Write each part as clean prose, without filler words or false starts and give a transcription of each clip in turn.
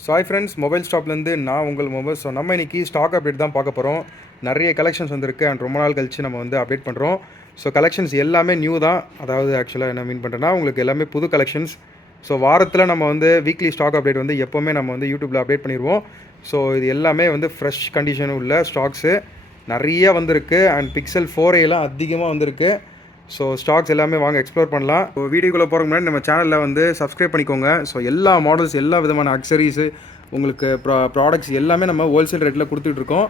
Sai friends mobile ஸ்டாப்லேருந்து நான் உங்கள் mobile. So நம்ம இன்றைக்கி ஸ்டாக் அப்டேட் தான் பார்க்க போகிறோம். நிறைய கலெக்ஷன்ஸ் வந்திருக்கு அண்ட் ரொம்ப நாள் கழிச்சு நம்ம வந்து அப்டேட் பண்ணுறோம். ஸோ கலெக்ஷன்ஸ் எல்லாமே நியூ தான். அதாவது ஆக்சுவலாக என்ன மீன் பண்ணுறேன்னா, உங்களுக்கு எல்லாமே புது கலெக்ஷன்ஸ். ஸோ வாரத்தில் நம்ம வந்து வீக்லி ஸ்டாக் அப்டேட் வந்து எப்போவுமே நம்ம வந்து யூடியூப்பில் அப்டேட் பண்ணிடுவோம். ஸோ இது எல்லாமே வந்து ஃப்ரெஷ் கண்டிஷன் உள்ள ஸ்டாக்ஸு நிறைய வந்திருக்கு அண்ட் பிக்சல் 4a அதிகமாக வந்திருக்கு. ஸோ ஸ்டாக்ஸ் எல்லாமே வாங்க எக்ஸ்ப்ளோர் பண்ணலாம். ஸோ வீடியோக்குள்ளே போகிறதுக்கு முன்னாடி நம்ம சேனலில் வந்து சப்ஸ்கிரைப் பண்ணிக்கோங்க. ஸோ எல்லா மாடல்ஸ், எல்லா விதமான அக்சரிஸு, உங்களுக்கு ப்ராடக்ட்ஸ் எல்லாமே நம்ம ஹோல்சேல் ரேட்டில் கொடுத்துட்ருக்கோம்.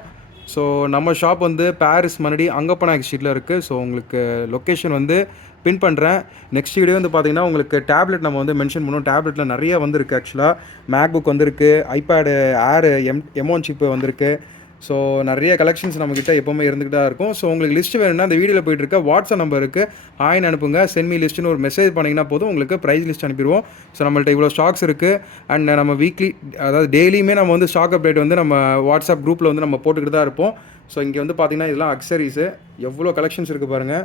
ஸோ நம்ம ஷாப் வந்து பாரிஸ் மணடி அங்கப்பநாயக் ஸ்ட்ரீட்டில் இருக்குது. ஸோ உங்களுக்கு லொக்கேஷன் வந்து பின் பண்ணுறேன். நெக்ஸ்ட் வீடியோ வந்து பார்த்தீங்கன்னா, உங்களுக்கு டேப்லெட் நம்ம வந்து மென்ஷன் பண்ணுவோம். டேப்லெட்டில் நிறைய வந்திருக்கு. ஆக்சுவலாக மேக் புக் வந்திருக்கு, ஐபேடு ஏர் M1 சிப்பு வந்திருக்கு. ஸோ நிறைய கலெக்ஷன்ஸ் நம்மக்கிட்ட எப்போவுமே இருந்துகிட்டு தான் இருக்கும். ஸோ உங்களுக்கு லிஸ்ட் வேணும்னா அந்த வீடியோவில் போய்ட்டு இருக்க வாட்ஸ்அப் நம்பருக்கு ஹாய்னு அனுப்புங்க. சென்ட் மீ லிஸ்ட்டுன்னு ஒரு மெசேஜ் பண்ணிங்கன்னா போதும், உங்களுக்கு ப்ரைஸ் லிஸ்ட் அனுப்பிடுவோம். ஸோ நம்மள்ட்ட இவ்வளோ ஸ்டாக்ஸ் இருக்குது அண்ட் நம்ம வீக்லி, அதாவது டெய்லியுமே நம்ம வந்து ஸ்டாக் அப்டேட் வந்து நம்ம வாட்ஸ்அப் குரூப்பில் வந்து நம்ம போட்டுக்கிட்டு தான் இருப்போம். ஸோ இங்கே வந்து பார்த்திங்கன்னா இதெல்லாம் அக்சரிஸு, எவ்வளோ கலெக்ஷன்ஸ் இருக்குது பாருங்கள்.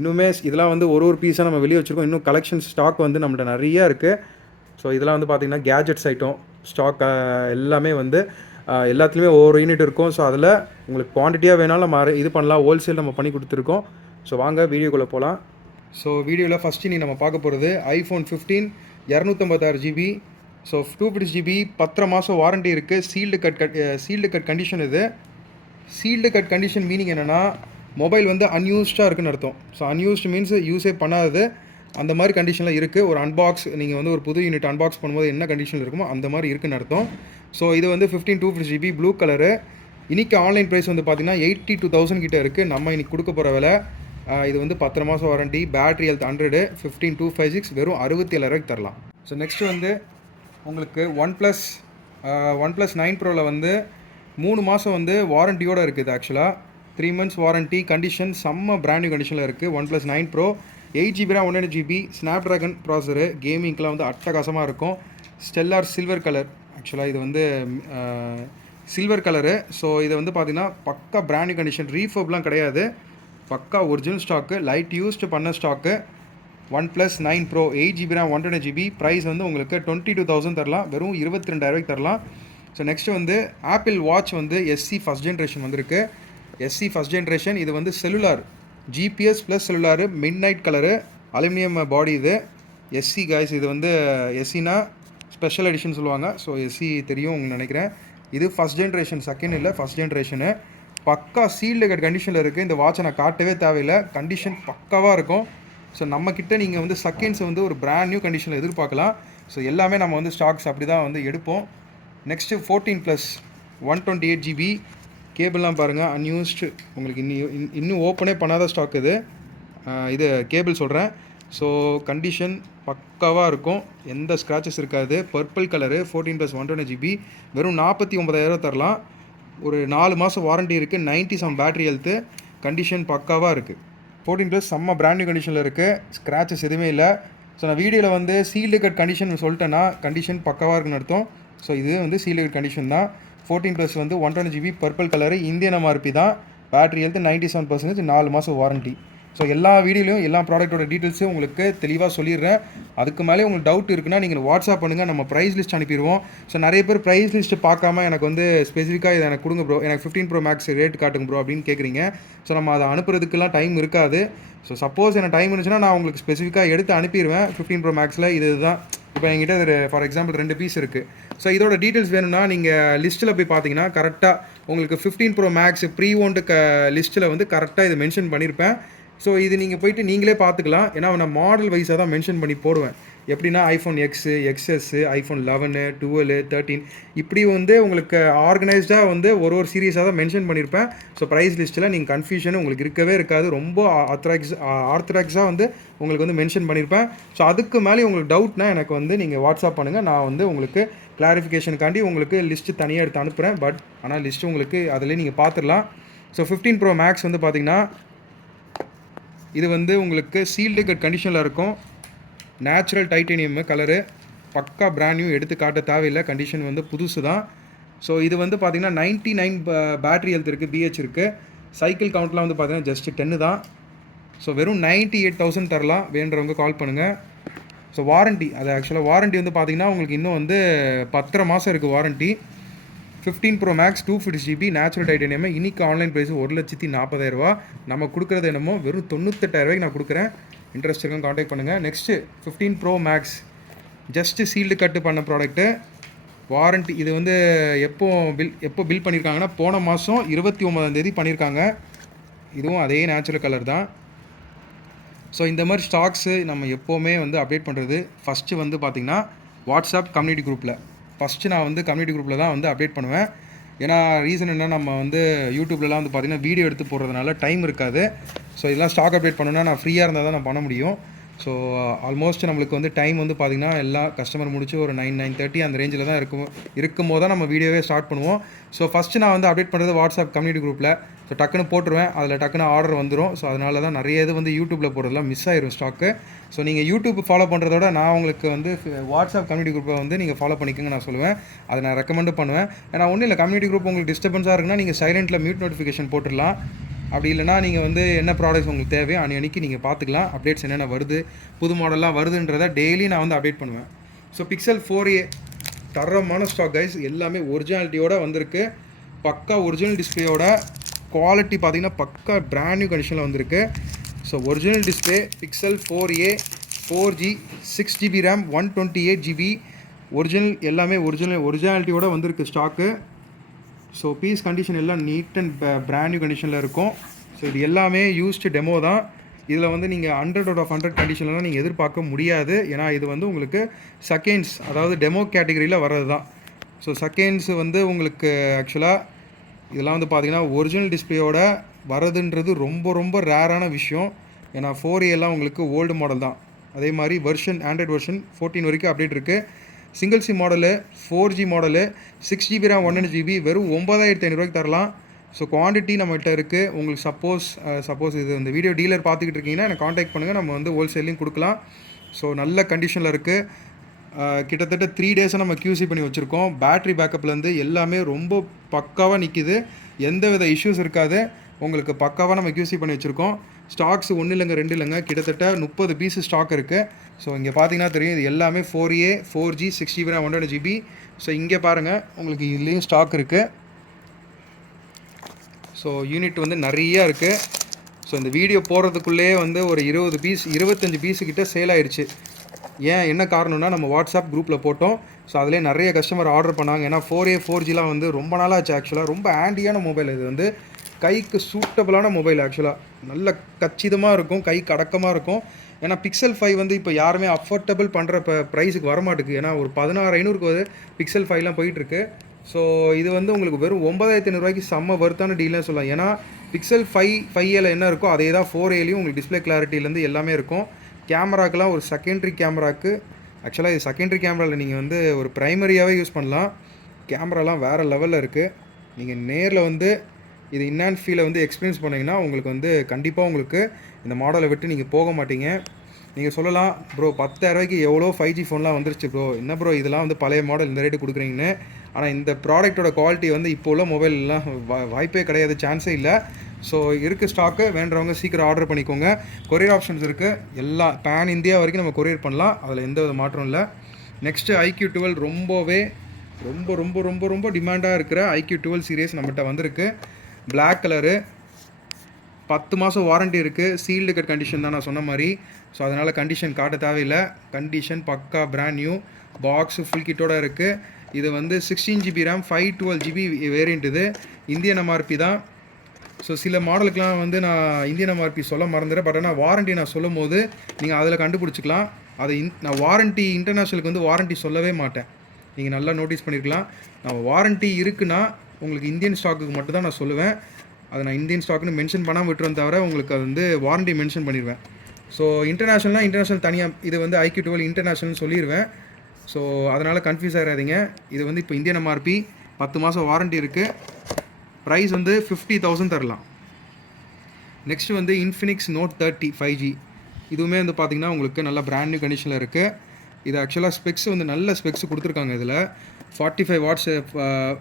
இன்னுமே இதெல்லாம் வந்து ஒரு பீஸாக நம்ம வெளியே வச்சுருக்கோம். இன்னும் கலெக்ஷன்ஸ் ஸ்டாக் வந்து நம்மள்ட்ட நிறையா இருக்குது. ஸோ இதெல்லாம் வந்து பார்த்திங்கன்னா கேஜெட்ஸ் ஐட்டம் ஸ்டாக் எல்லாமே வந்து எல்லாத்துலேயுமே ஒவ்வொரு யூனிட் இருக்கும். ஸோ அதில் உங்களுக்கு குவான்டிட்டியாக வேணாலும் நம்ம இது பண்ணலாம், ஹோல்சேல் நம்ம பண்ணி கொடுத்துருக்கோம். ஸோ வாங்க வீடியோக்குள்ளே போகலாம். ஸோ வீடியோவில் ஃபஸ்ட்டு நீ நம்ம பார்க்க போகிறது iPhone 15 256 GB. ஸோ 250 GB 10 மாதம் வாரண்ட்டி இருக்குது. Sealed cut condition. இது சீல்டு கட் கண்டிஷன் மீனிங் என்னென்னா, மொபைல் வந்து அன்யூஸ்டாக இருக்குன்னு அர்த்தம். ஸோ அன்யூஸ்டு மீன்ஸ் யூஸே பண்ணாதது, அந்த மாதிரி கண்டிஷனில் இருக்குது. ஒரு அன்பாக்ஸ், நீங்கள் வந்து ஒரு புது யூனிட் அன்பாக்ஸ் பண்ணும்போது என்ன கண்டிஷனில் இருக்குமோ அந்த மாதிரி இருக்குன்னு அர்த்தம். ஸோ இது வந்து 15 250 GB ப்ளூ கலரு. இன்றைக்கி ஆன்லைன் ப்ரைஸ் வந்து பார்த்திங்கன்னா 82,000 கிட்டே இருக்குது. நம்ம இன்றைக்கி கொடுக்க போகிற விலை, இது வந்து 10 மாதம் வாரண்டி, பேட்ரி ஹெல்த் 100, 15256 வெறும் 67,000 தரலாம். ஸோ நெக்ஸ்ட்டு வந்து உங்களுக்கு ஒன் ப்ளஸ் 9 ப்ரோவில் வந்து 3 மாதம் வந்து வாரண்டியோடு இருக்குது. ஆக்சுவலாக 3 months வாரண்டி, கண்டிஷன் செம்ம பிராண்ட் நியூ கண்டிஷனில் இருக்குது. One plus 9 pro 8 GB RAM 100 GB snapdragon processor, கேமிங்க்கெலாம் வந்து அட்டகாசமாக இருக்கும். Stellar silver colour. ஆக்சுவலாக இது வந்து சில்வர் கலரு. ஸோ இதை வந்து பார்த்திங்கன்னா பக்கா பிராண்ட் நியூ கண்டிஷன், ரீஃபர்ப்லாம் கிடையாது, பக்கா ஒரிஜினல் ஸ்டாக்கு, லைட் யூஸ்டு பண்ண stock. One plus 9 pro 8 GB RAM 120 GB price வந்து உங்களுக்கு 22,000 தரலாம், வெறும் 22,000 தரலாம். ஸோ நெக்ஸ்ட்டு வந்து ஆப்பிள் வாட்ச் வந்து SE ஃபஸ்ட் ஜென்ரேஷன் வந்திருக்கு. SE first generation. இது வந்து cellular GPS plus cellular, midnight colour, aluminium body. இது SE காய்ஸ். இது வந்து SEனா ஸ்பெஷல் எடிஷன் சொல்லுவாங்க. ஸோ SE தெரியும் உங்களுக்கு நினைக்கிறேன். இது ஃபஸ்ட் ஜென்ரேஷன், செகண்ட் இல்லை, ஃபஸ்ட் ஜென்ரேஷனு. பக்கா சீல்டு கட் கண்டிஷனில் இருக்குது. இந்த வாட்சை நான் காட்டவே தேவையில்லை, கண்டிஷன் பக்காவாக இருக்கும். ஸோ நம்மக்கிட்ட நீங்கள் வந்து செகண்ட்ஸ் வந்து ஒரு பிராண்ட் நியூ கண்டிஷனில் எதிர்பார்க்கலாம். ஸோ எல்லாமே நம்ம வந்து ஸ்டாக்ஸ் அப்படி தான் வந்து எடுப்போம். நெக்ஸ்ட்டு 14+ 128 GB கேபிள்லாம் பாருங்கள், அன்யூஸ்டு, உங்களுக்கு இன்னும் ஓப்பனே பண்ணாத ஸ்டாக் இது. இது கேபிள் சொல்கிறேன். ஸோ கண்டிஷன் பக்காவாக இருக்கும், எந்த ஸ்க்ராச்சஸ் இருக்காது. பர்பிள் கலரு, 14+ 120 GB வெறும் 49,000 தரலாம். ஒரு 4 மாதம் வாரண்ட்டி இருக்குது. 97 பேட்ரி ஹெல்த்து, கண்டிஷன் பக்காவாக இருக்குது. 14+ செம்ம பிராண்ட் நியூ கண்டிஷனில் இருக்குது, ஸ்க்ராச்சஸ் எதுவுமே இல்லை. ஸோ நான் வீடியோவில் வந்து சீல்டு கட் கண்டிஷன் சொல்லிட்டேன்னா கண்டிஷன் பக்காவாக இருக்குன்னு அர்த்தம். ஸோ இது வந்து சீல்டு கட் கண்டிஷன் தான். 14+ வந்து 120 GB purple colour, Indian MRP தான். பேட்ரி ஹெல்த்து 97%, 4 மாதம் வாரண்ட்டி. ஸோ எல்லா வீடியோலையும் எல்லா ப்ராடக்ட்டோட டீட்டெயில்ஸும் உங்களுக்கு தெளிவாக சொல்லிடுறேன். அதுக்கு மேலே உங்களுக்கு டவுட் இருக்குன்னா நீங்கள் வாட்ஸ்அப் பண்ணுங்கள், நம்ம ப்ரைஸ் லிஸ்ட் அனுப்பிடுவோம். ஸோ நிறைய பேர் ப்ரைஸ் லிஸ்ட்டு பார்க்காம எனக்கு வந்து ஸ்பெசிஃபிக்காக இதை எனக்கு கொடுங்க ப்ரோ, எனக்கு 15 Pro Max ரேட் காட்டுங்க ப்ரோ அப்படின்னு கேட்குறீங்க. ஸோ நம்ம அதை அனுப்புறதுக்கெல்லாம் டைம் இருக்காது. ஸோ சப்போஸ் எனக்கு டைம் இருந்துச்சுன்னா நான் உங்களுக்கு ஸ்பெசிஃபிக்காக எடுத்து அனுப்பிடுவேன். 15 Pro Maxல இதுதான். இப்போ என்கிட்ட ஒரு ஃபார் எக்ஸாம்பிள் 2 பீஸ் இருக்குது. ஸோ இதோட டீட்டெயில்ஸ் வேணும்னா நீங்கள் லிஸ்ட்டில் போய் பார்த்தீங்கன்னா கரெக்டாக உங்களுக்கு 15 Pro Max ப்ரீ ஓன்டு லிஸ்ட்டில் வந்து கரெக்டாக இதை மென்ஷன் பண்ணியிருப்பேன். ஸோ இது நீங்கள் போய்ட்டு நீங்களே பார்த்துக்கலாம். ஏன்னா நான் மாடல் வைஸாக தான் மென்ஷன் பண்ணி போடுவேன். எப்படின்னா iPhone X, XS, iPhone 11, 12, 13 இப்படி வந்து உங்களுக்கு ஆர்கனைஸ்டாக வந்து ஒரு சீரியஸாக தான் மென்ஷன் பண்ணியிருப்பேன். ஸோ ப்ரைஸ் லிஸ்ட்டில் நீங்கள் கன்ஃபியூஷன் உங்களுக்கு இருக்கவே இருக்காது. ரொம்ப ஆர்த்தடாக்ஸாக வந்து உங்களுக்கு வந்து மென்ஷன் பண்ணியிருப்பேன். ஸோ அதுக்கு மேலே உங்களுக்கு டவுட்னா எனக்கு வந்து நீங்கள் வாட்ஸ்அப் பண்ணுங்கள், நான் வந்து உங்களுக்கு கிளாரிஃபிகேஷனுக்காண்டி உங்களுக்கு லிஸ்ட்டு தனியாக எடுத்து அனுப்புகிறேன். பட் ஆனால் லிஸ்ட்டு உங்களுக்கு அதிலே நீங்கள் பார்த்துடலாம். ஸோ 15 Pro Max வந்து பார்த்திங்கன்னா இது வந்து உங்களுக்கு சீல்டு கட் கண்டிஷனில் இருக்கும். நேச்சுரல் டைட்டேனியம் கலரு, பக்கா பிராண்ட் நியூ, எடுத்து காட்ட தேவையில்லை, கண்டிஷன் வந்து புதுசு தான். ஸோ இது வந்து பார்த்திங்கன்னா 99 பேட்ரி ஹெல்த் இருக்குது, BH இருக்குது. சைக்கிள் கவுண்ட்லாம் வந்து பார்த்திங்கன்னா ஜஸ்ட் 10 தான். ஸோ வெறும் 98,000 தரலாம். வேண்டுறவங்க கால் பண்ணுங்கள். ஸோ வாரண்ட்டி அது ஆக்சுவலாக வாரண்ட்டி வந்து பார்த்தீங்கன்னா உங்களுக்கு இன்னும் வந்து 10 மாதம் இருக்குது warranty. 15 Pro Max 250GB natural titanium இன்னைக்கு ஆன்லைன் ப்ரைஸ் 1,40,000. நம்ம கொடுக்குறது என்னமோ வெறும் 98,000 நான் கொடுக்குறேன். இன்ட்ரெஸ்ட் இருக்கும் காண்டாக்ட் பண்ணுங்கள். Next 15 Pro Max just sealed கட்டு பண்ண ப்ராடக்ட்டு. வாரண்ட்டி இது வந்து எப்போ பில் பண்ணியிருக்காங்கன்னா போன மாதம் 29ஆம் தேதி பண்ணியிருக்காங்க. இதுவும் அதே நேச்சுரல் கலர் தான். ஸோ இந்த மாதிரி ஸ்டாக்ஸு நம்ம எப்போவுமே வந்து அப்டேட் பண்ணுறது ஃபஸ்ட்டு வந்து பார்த்திங்கன்னா வாட்ஸ்அப் கம்யூனிட்டி குரூப்பில் நான் வந்து கம்யூனிட்டி குரூப்பில் தான் வந்து அப்டேட் பண்ணுவேன். ஏன்னா ரீசன் என்ன, நம்ம வந்து யூடியூப்லலாம் வந்து பார்த்திங்கன்னா வீடியோ எடுத்து போடுறதுனால டைம் இருக்காது. ஸோ இதெல்லாம் ஸ்டாக் அப்டேட் பண்ணணுன்னா நான் ஃப்ரீயாக இருந்தால் தான் நான் பண்ண முடியும். ஸோ ஆல்மோஸ்ட் நம்மளுக்கு வந்து டைம் வந்து பார்த்திங்கன்னா எல்லா கஸ்டமர் முடிச்சு ஒரு 9-9:30 அந்த ரேஞ்சில் தான் இருக்கும்போது தான் நம்ம வீடியோவே ஸ்டார்ட் பண்ணுவோம். ஸோ ஃபஸ்ட்டு நான் வந்து அப்டேட் பண்ணுறது வாட்ஸ்அப் கம்யூனிட்டி குரூப்பில். ஸோ டக்குன்னு போட்டுருவேன், அதில் டக்குன்னு ஆர்டர் வந்துடும். ஸோ அதனால தான் நிறைய இது வந்து யூடியூப்பில் போடுறதுலாம் மிஸ் ஆயிரும் ஸ்டாக்கு. ஸோ நீங்கள் யூடியூப் ஃபாலோ பண்ணுறதோட நான் உங்களுக்கு வந்து வாட்ஸ்அப் கம்யூனிட்டி குரூப்பை வந்து நீங்கள் ஃபாலோ பண்ணிக்கோங்க நான் சொல்லுவேன். அதை நான் ரெக்கமெண்ட் பண்ணுவேன். ஏன்னா ஒன்றும் இல்லை, கம்யூனிட்டி குரூப் உங்களுக்கு டிஸ்டர்பன்ஸாக இருக்குன்னா நீங்கள் சைலண்ட்டில் மியூட் நோட்டிஃபிகேஷன் போட்டுடலாம். அப்படி இல்லைனா நீங்கள் வந்து என்ன ப்ராடக்ட்ஸ் உங்களுக்கு தேவையோ அன்றைக்கி நீங்கள் பார்த்துக்கலாம். அப்டேட்ஸ் என்னென்ன வருது, புது மாடல்லாம் வருதுன்றதை டெய்லி நான் வந்து அப்டேட் பண்ணுவேன். ஸோ Pixel 4a தரமான ஸ்டாக் கைஸ், எல்லாமே ஒரிஜினாலிட்டியோட வந்திருக்கு. பக்கா ஒரிஜினல் டிஸ்பிளேயோட குவாலிட்டி பார்த்திங்கன்னா பக்கா பிராண்ட் நியூ கண்டிஷனில் வந்திருக்கு. So original display Pixel 4a 4G 6GB RAM 128GB original, எல்லாமே ஒரிஜினாலிட்டியோட வந்திருக்கு ஸ்டாக்கு. ஸோ பீஸ் கண்டிஷன் எல்லாம் நீட் அண்ட் பிராண்ட் நியூ கண்டிஷனில் இருக்கும். ஸோ இது எல்லாமே யூஸ்டு டெமோ தான். இதில் வந்து நீங்கள் 100/100 கண்டிஷன்லாம் நீங்கள் எதிர்பார்க்க முடியாது. ஏன்னா இது வந்து உங்களுக்கு செகண்ட்ஸ், அதாவது டெமோ கேட்டகரியில் வர்றது தான். ஸோ செகண்ட்ஸ் வந்து உங்களுக்கு ஆக்சுவலாக இதெல்லாம் வந்து பார்த்திங்கன்னா ஒரிஜினல் டிஸ்பிளேயோட வரதுன்றது ரொம்ப ரேரான விஷயம். ஏன்னா 4a உங்களுக்கு ஓல்டு மாடல் தான். அதே மாதிரி ஆண்ட்ராய்டு வெர்ஷன் 14 வரைக்கும் அப்டேட் இருக்குது. Single sim model 4G model 6GB RAM 128GB வெறும் 9,500 தரலாம். ஸோ குவான்டிட்டி நம்மகிட்ட இருக்குது. உங்களுக்கு சப்போஸ் இது இந்த வீடியோ டீலர் பார்த்துக்கிட்டு இருக்கீங்கன்னா எனக்கு காண்டாக்ட் பண்ணுங்கள், நம்ம வந்து ஹோல்சேல்லையும் கொடுக்கலாம். ஸோ நல்ல கண்டிஷனில் இருக்குது. கிட்டத்தட்ட 3 டேஸாக நம்ம QC பண்ணி வச்சுருக்கோம். பேட்ரி பேக்கப்லேருந்து எல்லாமே ரொம்ப பக்காவாக நிற்கிது, எந்த வித இஷ்யூஸ் இருக்காது. உங்களுக்கு பக்காவாக நம்ம QC பண்ணி வச்சுருக்கோம். ஸ்டாக்ஸ் 1 இல்லைங்க 2 இல்லைங்க, கிட்டத்தட்ட 30 பீஸ் ஸ்டாக் இருக்குது. ஸோ இங்கே பார்த்தீங்கன்னா தெரியும், இது எல்லாமே 4a 4G 6GB RAM 128GB. So இங்கே பாருங்கள், உங்களுக்கு இதுலேயும் ஸ்டாக் இருக்குது. ஸோ யூனிட் வந்து நிறையா இருக்குது. ஸோ இந்த வீடியோ போடுறதுக்குள்ளே வந்து ஒரு 25 பீஸுக்கிட்ட சேல் ஆயிடுச்சு. என்ன காரணம்னா நம்ம வாட்ஸ்அப் குரூப்பில் போட்டோம். ஸோ அதிலே நிறைய கஸ்டமர் ஆர்டர் பண்ணாங்க. ஏன்னா 4a 4Gலாம் வந்து ரொம்ப நாளாச்சு. ஆக்சுவலாக ரொம்ப ஹேண்டியான மொபைல், இது வந்து கைக்கு சூட்டபுளான மொபைல். ஆக்சுவலாக நல்ல கச்சிதமாக இருக்கும், கைக்கு அடக்கமாக இருக்கும். ஏன்னா Pixel 5 வந்து இப்போ யாருமே அஃபோர்டபுள் பண்ணுற ப்ரைஸுக்கு வரமாட்டுக்கு. ஏன்னா ஒரு 16,500க்கு வந்து Pixel 5லாம் போயிட்டுருக்கு. ஸோ இது வந்து உங்களுக்கு வெறும் 9,500 செம்ம வர்த்தான டீல்னே சொல்லலாம். ஏன்னா Pixel 5a என்ன இருக்கோ அதே தான் 4aலையும் உங்களுக்கு டிஸ்பிளே கிளாரிட்டிலேருந்து எல்லாமே இருக்கும். கேமராக்கெலாம் ஒரு செகண்டரி கேமராக்கு, ஆக்சுவலாக இது செகண்டரி கேமராவில் நீங்கள் வந்து ஒரு ப்ரைமரியாகவே யூஸ் பண்ணலாம். கேமராலாம் வேறு லெவலில் இருக்குது. நீங்கள் நேரில் வந்து இது இன்னான் ஃபீலை வந்து எக்ஸ்பீரியன்ஸ் பண்ணிங்கன்னா உங்களுக்கு வந்து கண்டிப்பாக உங்களுக்கு இந்த மாடலை விட்டு நீங்கள் போக மாட்டீங்க. நீங்கள் சொல்லலாம், ப்ரோ 10,000 எவ்வளோ 5G ஃபோன்லாம் வந்துருச்சு ப்ரோ, என்ன ப்ரோ இதெல்லாம் வந்து பழைய மாடல் இந்த ரேட்டு கொடுக்குறீங்கன்னு. ஆனால் இந்த ப்ராடக்ட்டோட குவாலிட்டி வந்து இப்போ உள்ள மொபைல்லாம் வாய்ப்பே கிடையாது, சான்ஸே இல்லை. ஸோ இருக்குது ஸ்டாக்கு, வேண்டுறவங்க சீக்கிரம் ஆர்டர் பண்ணிக்கோங்க. கொரியர் ஆப்ஷன்ஸ் இருக்குது, எல்லா பேன் இந்தியா வரைக்கும் நம்ம கொரியர் பண்ணலாம், அதில் எந்த வித மாற்றம் இல்லை. நெக்ஸ்ட்டு iQOO 12 ரொம்ப டிமாண்டாக இருக்கிற iQOO சீரியஸ் நம்மகிட்ட வந்திருக்கு. பிளாக் கலரு, 10 மாதம் வாரண்ட்டி இருக்குது. சீல்டு கட் கண்டிஷன் தான் நான் சொன்ன மாதிரி. ஸோ அதனால் கண்டிஷன் காட்ட தேவையில்லை. கண்டிஷன் பக்கா பிராண்ட் நியூ, பாக்ஸு ஃபுல் கிட்டோட இருக்குது. இது வந்து 16GB RAM 512GB வேரியண்ட். இது இந்தியன் MRP தான். ஸோ சில மாடலுக்கெலாம் வந்து நான் இந்தியன் MRP சொல்ல மறந்துடுறேன். பட் ஆனால் வாரண்ட்டி நான் சொல்லும் போது நீங்கள் அதில் கண்டுபிடிச்சிக்கலாம். அதை நான் வாரண்ட்டி இன்டர்நேஷ்னலுக்கு வந்து வாரண்ட்டி சொல்லவே மாட்டேன், நீங்கள் நல்லா நோட்டீஸ் பண்ணியிருக்கலாம். நான் வாரண்ட்டி இருக்குன்னா உங்களுக்கு இந்தியன் ஸ்டாக்குக்கு மட்டும் தான் நான் சொல்லுவேன். அதை நான் இந்தியன் ஸ்டாக்குன்னு மென்ஷன் பண்ணாமல் விட்டுருவேன், தவிர உங்களுக்கு அது வந்து வாரண்ட்டி மென்ஷன் பண்ணிடுவேன். ஸோ இன்டர்நேஷ்னல் தனியாக, இது வந்து iQOO இன்டர்நேஷ்னல்னு சொல்லிடுவேன். ஸோ அதனால் கன்ஃபியூஸ் ஆகிடாதீங்க. இது வந்து இப்போ இந்தியன் MRP 10 மாதம் வாரண்ட்டி இருக்குது. ப்ரைஸ் வந்து 50,000 தரலாம். நெக்ஸ்ட்டு வந்து Infinix Note 30 5G. இதுவுமே வந்து பார்த்திங்கன்னா உங்களுக்கு நல்ல பிராண்ட் நியூ கண்டிஷனில் இருக்குது. இது ஆக்சுவலாக ஸ்பெக்ஸ் வந்து நல்ல ஸ்பெக்ஸ் கொடுத்துருக்காங்க. இதில் 45 வாட்ஸ்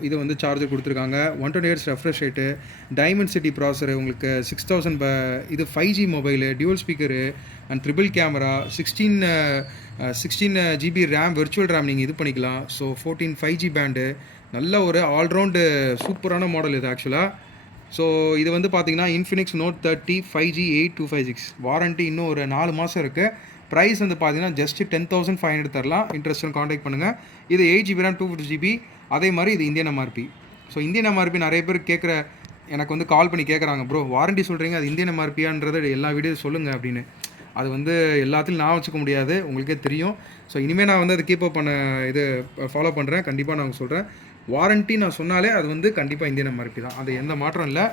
இது வந்து சார்ஜர் கொடுத்துருக்காங்க. 120 hertz refresh rate, diamond city processor, உங்களுக்கு 6000 இது 5G mobile, dual speaker and triple camera, 16 GB RAM, virtual RAM நீங்கள் இது பண்ணிக்கலாம். ஸோ 14 5G பேண்டு, நல்ல ஒரு ஆல்ரவுண்டு சூப்பரான மாடல் இது ஆக்சுவலாக. ஸோ இது வந்து பார்த்தீங்கன்னா இன்ஃபினிக்ஸ் நோட் 30 5G 8256, வாரண்ட்டி இன்னும் ஒரு 4 மாதம் இருக்குது. ப்ரைஸ் வந்து பார்த்தீங்கன்னா ஜஸ்ட் 10,500 தரலாம். இன்ட்ரெஸ்ட் காண்டாக்ட் பண்ணுங்கள். இது 8GB ரேம் 250GB. அதே மாதிரி இது Indian MRP. So Indian MRP நிறைய பேர் கேட்குற எனக்கு வந்து கால் பண்ணி கேட்குறாங்க, ப்ரோ வாரண்ட்டி சொல்கிறீங்க, அது இந்தியன் எம்ஆர்பியான்றது எல்லா வீடியோ சொல்லுங்கள் அப்படின்னு. அது வந்து எல்லாத்துலையும் நான் வச்சுக்க முடியாது, உங்களுக்கே தெரியும். ஸோ இனிமேல் நான் வந்து அதை கீப் அப் பண்ண இது ஃபாலோ பண்ணுறேன். கண்டிப்பாக நான் சொல்கிறேன், வாரண்ட்டி நான் சொன்னாலே அது வந்து கண்டிப்பாக இந்தியன் எம்ஆர்பி தான், அது எந்த மாற்றம் இல்லை.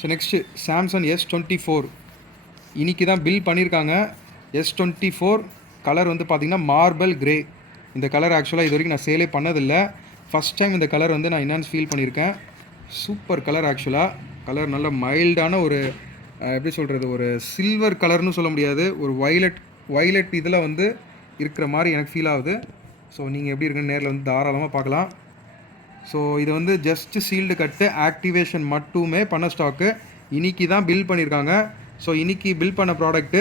ஸோ நெக்ஸ்ட்டு சாம்சங் S24 இன்றைக்கி தான் பில் பண்ணியிருக்காங்க. S24 கலர் வந்து பார்த்திங்கன்னா மார்பல் கிரே. இந்த கலர் ஆக்சுவலாக இது வரைக்கும் நான் சேலே பண்ணதில்லை, ஃபஸ்ட் டைம் இந்த கலர் வந்து நான் என்னென்னு ஃபீல் பண்ணியிருக்கேன். சூப்பர் கலர் ஆக்சுவலாக. கலர் நல்ல மைல்டான ஒரு எப்படி சொல்கிறது, ஒரு சில்வர் கலர்னு சொல்ல முடியாது, ஒரு வைலட் இதில் வந்து இருக்கிற மாதிரி எனக்கு ஃபீல் ஆகுது. ஸோ நீங்கள் எப்படி இருக்குன்னு நேரில் வந்து தாராளமாக பார்க்கலாம். ஸோ இது வந்து ஜஸ்ட்டு சீல்டு கட்டு, ஆக்டிவேஷன் மட்டுமே பண்ண ஸ்டாக்கு. இன்றைக்கி தான் பில் பண்ணியிருக்காங்க. ஸோ இன்றைக்கி பில் பண்ண ப்ராடக்ட்டு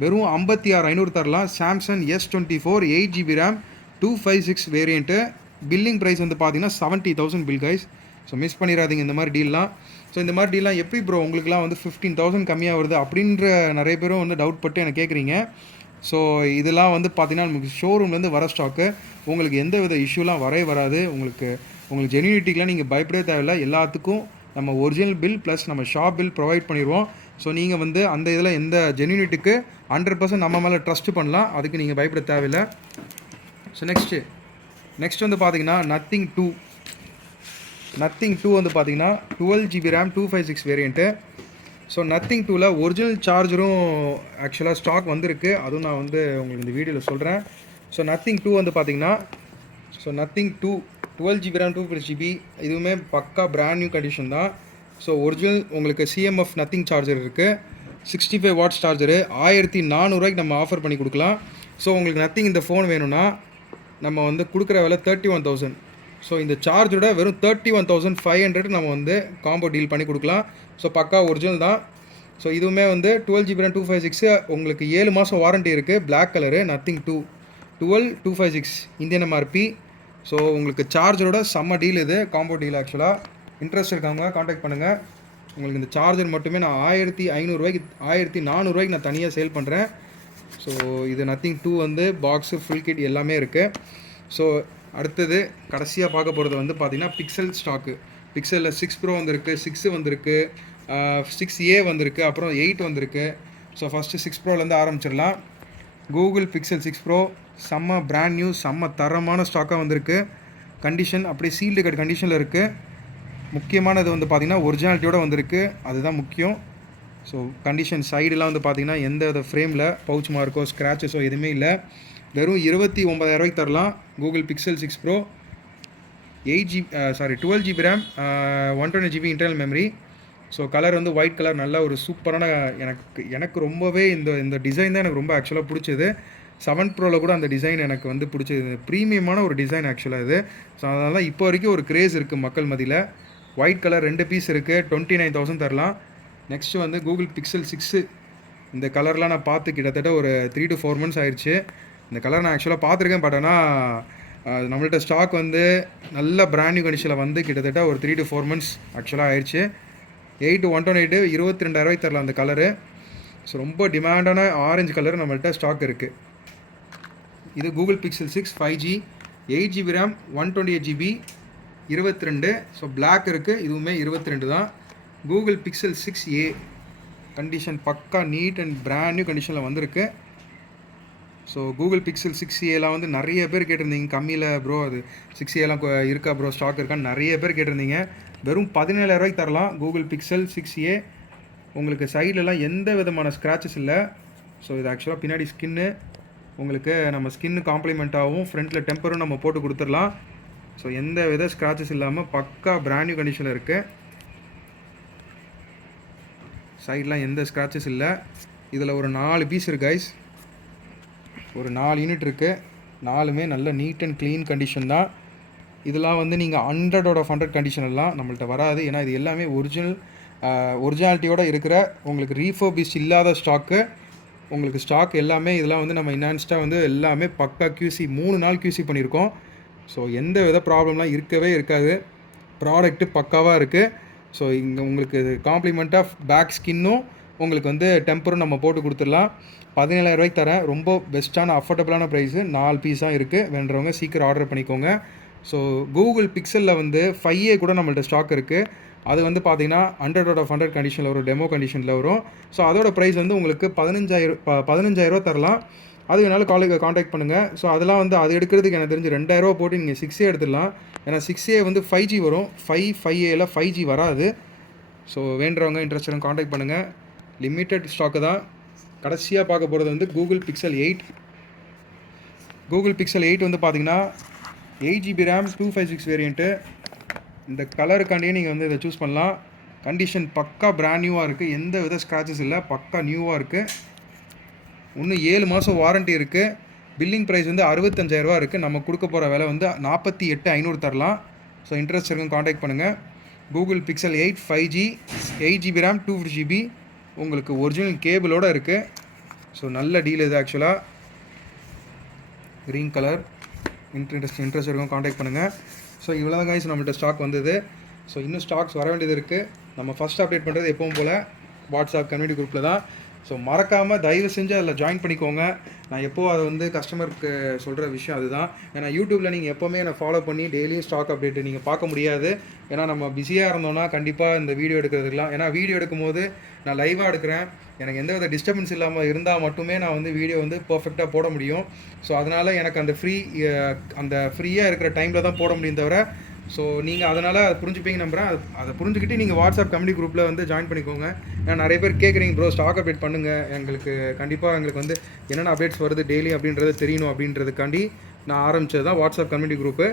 வெறும் 56,500 தரலாம். Samsung S24 8GB RAM 256 variant. Billing price வந்து பார்த்தீங்கன்னா 70,000 பில் கைஸ். ஸோ மிஸ் பண்ணிடாதீங்க இந்த மாதிரி டீல்லாம். ஸோ இந்த மாதிரி டீல்லாம் எப்படி ப்ரோ உங்களுக்குலாம் வந்து 15,000 கம்மியாக வருது அப்படின்ற நிறைய பேரும் வந்து டவுட் பட்டு எனக்கு கேட்குறீங்க. ஸோ இதெல்லாம் வந்து பார்த்தீங்கன்னா நமக்கு ஷோரூம்லேருந்து வர ஸ்டாக்கு. உங்களுக்கு எந்த வித இஷ்யூலாம் வராது. உங்களுக்கு ஜென்யூனிட்டிக்கெலாம் நீங்கள் பயப்படவே தேவையில்லை. எல்லாத்துக்கும் நம்ம ஒரிஜினல் பில் ப்ளஸ் நம்ம ஷாப் பில் ப்ரொவைட் பண்ணிடுவோம். ஸோ நீங்கள் வந்து அந்த இதில் எந்த ஜென்யூனிட்டிக்கு 100% நம்ம மேலே ட்ரஸ்ட் பண்ணலாம், அதுக்கு நீங்கள் பயப்பட தேவையில்லை. ஸோ நெக்ஸ்ட் வந்து பார்த்தீங்கன்னா நத்திங் 2 வந்து பார்த்தீங்கன்னா 12GB RAM 256 variant. So nothing 2ல் ஒரிஜினல் சார்ஜரும் ஆக்சுவலாக ஸ்டாக் வந்திருக்கு, அதுவும் நான் வந்து உங்களுக்கு இந்த வீடியோவில் சொல்கிறேன். ஸோ நத்திங் 2 வந்து பார்த்தீங்கன்னா நத்திங் 2 12GB ரேம் 256GB, இதுவுமே பக்கா பிராண்ட் நியூ கண்டிஷன் தான். ஸோ ஒரிஜினல் உங்களுக்கு CMF நத்திங் சார்ஜர் இருக்குது, 65 வாட்ஸ் சார்ஜரு 1400 நம்ம ஆஃபர் பண்ணி கொடுக்கலாம். ஸோ உங்களுக்கு நத்திங் இந்த ஃபோன் வேணும்னா நம்ம வந்து கொடுக்குற விலை 31,000. ஸோ இந்த சார்ஜரோட வெறும் 31,500 நம்ம வந்து காம்போ டீல் பண்ணி கொடுக்கலாம். ஸோ பக்கா ஒரிஜினல் தான். ஸோ இதுவுமே வந்து 12GB ரேம் 256, உங்களுக்கு 7 மாதம் வாரண்ட்டி இருக்குது. Black colour Nothing 2 Indian MRP. So உங்களுக்கு சார்ஜரோட செம்ம டீல், இது காம்போ டீல் ஆக்சுவலாக. இன்ட்ரெஸ்ட் இருக்காங்க காண்டாக்ட் பண்ணுங்கள். உங்களுக்கு இந்த சார்ஜர் மட்டுமே நான் 1,500 1,400 நான் தனியாக சேல் பண்ணுறேன். ஸோ இது நத்திங் 2 வந்து பாக்ஸு ஃபுல் கிட் எல்லாமே இருக்குது. ஸோ அடுத்தது கடைசியாக பார்க்க போகிறது வந்து பார்த்திங்கன்னா பிக்சல் ஸ்டாக்கு. பிக்சலில் 6 ப்ரோ வந்திருக்கு, 6 வந்திருக்கு, 6A வந்திருக்கு, அப்புறம் 8 வந்திருக்கு. ஸோ ஃபஸ்ட்டு 6 ப்ரோலேருந்து ஆரம்பிச்சிடலாம். கூகுள் பிக்சல் 6 ப்ரோ செம்ம பிராண்ட் நியூ, செம்ம தரமான ஸ்டாக்காக வந்திருக்கு. கண்டிஷன் அப்படியே சீல்டு கட் கண்டிஷனில் இருக்குது. முக்கியமானது வந்து பார்த்திங்கன்னா ஒரிஜினாலிட்டியோடு வந்திருக்கு, அதுதான் முக்கியம். ஸோ கண்டிஷன் சைடெலாம் வந்து பார்த்திங்கன்னா எந்த வித ஃப்ரேமில் பவுச் மார்க்கோ ஸ்க்ராச்சஸோ எதுவுமே இல்லை. வெறும் 29,000 தரலாம். Google Pixel 6 bro 12GB RAM 120GB internal memory. So colour வந்து ஒயிட் கலர், நல்ல ஒரு சூப்பரான, எனக்கு ரொம்பவே இந்த டிசைன் தான் எனக்கு ரொம்ப ஆக்சுவலாக பிடிச்சது. 7 ப்ரோவில் கூட அந்த டிசைன் எனக்கு வந்து பிடிச்சது. ப்ரீமியமான ஒரு டிசைன் ஆக்சுவலாக இது. ஸோ அதனால தான் இப்போ வரைக்கும் ஒரு க்ரேஸ் இருக்குது மக்கள் மத்தியில். ஒயிட் கலர் 2 பீஸ் இருக்குது, 29,000 தரலாம். நெக்ஸ்ட்டு வந்து கூகுள் பிக்சல் 6. இந்த கலர்லாம் நான் பார்த்து கிட்டத்தட்ட ஒரு 3 to 4 months ஆயிடுச்சு. இந்த கலர் நான் ஆக்சுவலாக பார்த்துருக்கேன், பட் ஆனால் நம்மள்ட்ட ஸ்டாக் வந்து நல்ல பிராண்ட் நியூ கண்டிஷனில் வந்து கிட்டத்தட்ட ஒரு 3 to 4 months ஆக்சுவலாக ஆயிடுச்சு. 8/128 22,000 தரலாம் அந்த கலரு. ஸோ ரொம்ப டிமாண்டான ஆரஞ்சு கலர் நம்மள்ட்ட ஸ்டாக் இருக்குது. இது Google Pixel 6 5G 8GB RAM 128GB 22. So black இருக்குது, இதுவுமே 22 தான். கூகுள் பிக்சல் 6A கண்டிஷன் பக்கா நீட் அண்ட் பிராண்ட் நியூ கண்டிஷனில் வந்திருக்கு. ஸோ கூகுள் பிக்சல் 6Aலாம் வந்து நிறைய பேர் கேட்டிருந்தீங்க, கம்மியில் ப்ரோ அது 6Aலாம் இருக்கா ப்ரோ, ஸ்டாக் இருக்கான்னு நிறைய பேர் கேட்டிருந்தீங்க. வெறும் 17,000 தரலாம் கூகுள் பிக்சல் 6A. உங்களுக்கு சைட்லலாம் எந்த விதமான ஸ்க்ராச்சஸ் இல்லை. ஸோ இது ஆக்சுவலாக பின்னாடி ஸ்கின்னு, உங்களுக்கு நம்ம ஸ்கின்னு காம்ப்ளிமெண்ட்டாகவும் ஃப்ரண்ட்டில் டெம்பரும் நம்ம போட்டு கொடுத்துடலாம். ஸோ எந்த வித ஸ்க்ராச்சஸ் இல்லாமல் பக்கா பிராண்ட் நியூ கண்டிஷனில் இருக்குது. சைட்லாம் எந்த ஸ்க்ராச்சஸ் இல்லை. இதில் ஒரு 4 பீஸ் இருக்குது கைஸ், ஒரு 4 யூனிட் இருக்குது. 4மே நல்ல நீட் அண்ட் க்ளீன் கண்டிஷன் தான். இதெல்லாம் வந்து நீங்கள் 100/100 கண்டிஷன் எல்லாம் நம்மள்ட்ட வராது. ஏன்னா இது எல்லாமே ஒரிஜினாலிட்டியோடு இருக்கிற உங்களுக்கு ரீஃபர்பிஷ்ட் இல்லாத ஸ்டாக்கு. உங்களுக்கு ஸ்டாக் எல்லாமே இதெல்லாம் வந்து நம்ம இன்ஹான்ஸ்டாக வந்து எல்லாமே பக்கா QC 3 நாள் QC பண்ணியிருக்கோம். ஸோ எந்த வித ப்ராப்ளம்லாம் இருக்கவே இருக்காது. ப்ராடக்ட்டு பக்காவாக இருக்குது. ஸோ இங்கே உங்களுக்கு காம்ப்ளிமெண்ட் ஆஃப் பேக் ஸ்கின்னும் உங்களுக்கு வந்து டெம்பரும் நம்ம போட்டு கொடுத்துடலாம். 17,000 ரூபாய்க்கு தரேன். ரொம்ப பெஸ்ட்டான அஃபோர்டபுளான ப்ரைஸு. 4 பீஸாக இருக்குது. வேண்டுறவங்க சீக்கிரம் ஆர்டர் பண்ணிக்கோங்க. ஸோ கூகுள் பிக்சலில் வந்து 5A கூட நம்மள்ட்ட ஸ்டாக் இருக்குது. அது வந்து பார்த்தீங்கன்னா 100/100 கண்டிஷனில் வரும், டெமோ கண்டிஷனில் வரும். ஸோ அதோட ப்ரைஸ் வந்து உங்களுக்கு 15,000 ரூபா தரலாம். அது வேணாலும் காண்டாக்ட் பண்ணுங்கள். ஸோ அதெல்லாம் வந்து அது எடுக்கிறதுக்கு எனக்கு தெரிஞ்சு 2,000 ரூபா போட்டு நீங்கள் 6A எடுத்துடலாம். ஏன்னா 6A வந்து 5G வரும், 5A 5G வராது. ஸோ வேண்டுறவங்க இன்ட்ரெஸ்டடும் காண்டாக்ட் பண்ணுங்கள். லிமிட்டட் ஸ்டாக்கு தான். கடைசியாக பார்க்க போகிறது வந்து கூகுள் பிக்சல் 8. கூகுள் பிக்சல் 8 வந்து பார்த்தீங்கன்னா 8GB ரேம் 256 வேரியண்ட்டு. இந்த கலருக்காண்டியே நீங்கள் வந்து இதை சூஸ் பண்ணலாம். கண்டிஷன் பக்கா பிராண்ட் நியூவாக இருக்குது. எந்த வித ஸ்க்ராச்சஸ் இல்லை, பக்கா நியூவாக இருக்குது. இன்னும் 7 மாதம் வாரண்ட்டி இருக்குது. பில்லிங் ப்ரைஸ் வந்து 65,000 ரூபா இருக்குது. நம்ம கொடுக்க போகிற விலை வந்து 48,500 தரலாம். ஸோ இன்ட்ரெஸ்ட் இருக்கும் காண்டாக்ட் பண்ணுங்கள். Google pixel 8 5G 8GB RAM 250GB உங்களுக்கு ஒரிஜினல் கேபிளோடு இருக்குது. ஸோ நல்ல டீல் இது. ஆக்சுவலாக க்ரீன் கலர். இன்ட்ரெஸ்ட் இருக்கும் காண்டாக்ட் பண்ணுங்கள். ஸோ இவ்வளோ தான் கைஸ் நம்மள்ட்ட ஸ்டாக் வந்தது. ஸோ இன்னும் ஸ்டாக்ஸ் வர வேண்டியது இருக்குது. நம்ம ஃபஸ்ட் அப்டேட் பண்ணுறது எப்பவும் போல் வாட்ஸ்அப் கம்யூனிட்டி குரூப்பில் தான். ஸோ மறக்காமல் தயவு செஞ்சு அதில் ஜாயின் பண்ணிக்கோங்க. நான் எப்போது அதை வந்து கஸ்டமருக்கு சொல்கிற விஷயம் அதுதான். ஏன்னா யூடியூப்பில் நீங்கள் எப்போவுமே என்னை ஃபாலோ பண்ணி டெய்லியும் ஸ்டாக் அப்டேட்டு நீங்கள் பார்க்க முடியாது. ஏன்னா நம்ம பிஸியாக இருந்தோம்னா கண்டிப்பாக இந்த வீடியோ எடுக்கிறதுக்கெலாம், ஏன்னா வீடியோ எடுக்கும்போது நான் லைவாக எடுக்கிறேன், எனக்கு எந்த வித டிஸ்டர்பன்ஸ் இல்லாமல் இருந்தால் மட்டுமே நான் வந்து வீடியோ வந்து பர்ஃபெக்டாக போட முடியும். ஸோ அதனால் எனக்கு அந்த ஃப்ரீயாக இருக்கிற டைமில் தான் போட முடியும் தவிர. ஸோ நீங்கள் அதனால் அதை புரிஞ்சுப்பீங்க நம்புகிறேன். அதை புரிஞ்சுக்கிட்டு நீங்கள் வாட்ஸ்அப் கம்யூனிட்டி குரூப்பில் வந்து ஜாயின் பண்ணிக்கோங்க. ஏன்னா நிறைய பேர் கேட்குறீங்க ப்ரோ ஸ்டாக் அப்டேட் பண்ணுங்கள், எங்களுக்கு வந்து என்னென்ன அப்டேட்ஸ் வருது டெய்லி அப்படின்றது தெரியணும் அப்படின்றதுக்காண்டி நான் ஆரம்பித்தது தான் வாட்ஸ்அப் கம்யூனிட்டி குரூப்பு.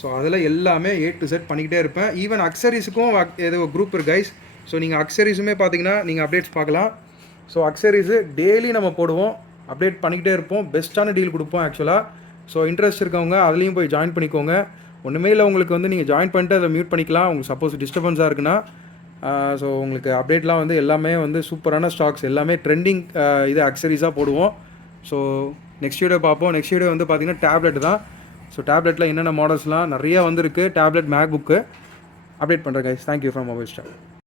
ஸோ அதில் எல்லாமே A to Z பண்ணிக்கிட்டே இருப்பேன். ஈவன் அக்சரிஸுக்கும் ஏதோ குரூப் இருக்குது கைஸ். ஸோ நீங்கள் அக்சரிஸுமே பார்த்தீங்கன்னா நீங்கள் அப்டேட்ஸ் பார்க்கலாம். ஸோ அக்சரிஸு டெய்லி நம்ம போடுவோம், அப்டேட் பண்ணிக்கிட்டே இருப்போம், பெஸ்ட்டான டீல் கொடுப்போம் ஆக்சுவலாக. ஸோ இன்ட்ரெஸ்ட் இருக்கவங்க அதுலேயும் போய் ஜாயின் பண்ணிக்கோங்க. ஒன்றுமே இல்லை, உங்களுக்கு வந்து நீங்கள் ஜாயின் பண்ணிட்டு அதை மியூட் பண்ணிக்கலாம். உங்களுக்கு சப்போஸ் டிஸ்டர்பன்ஸாக இருக்குன்னா. ஸோ உங்களுக்கு அப்டேட்லாம் வந்து எல்லாமே வந்து சூப்பரான ஸ்டாக்ஸ், எல்லாமே ட்ரெண்டிங் இது அக்சரிஸாக போடுவோம். ஸோ நெக்ஸ்ட் வீடியோ பார்ப்போம். நெக்ஸ்ட் வீடியோ வந்து பார்த்திங்கன்னா டேப்லெட் தான். ஸோ டேப்லெட்டில் என்னென்ன மாடல்ஸ்லாம் நிறையா வந்துருக்கு. டேப்லெட் மேக் புக்கு அப்டேட் பண்ணுறேன் guys. Thank you from mobile star.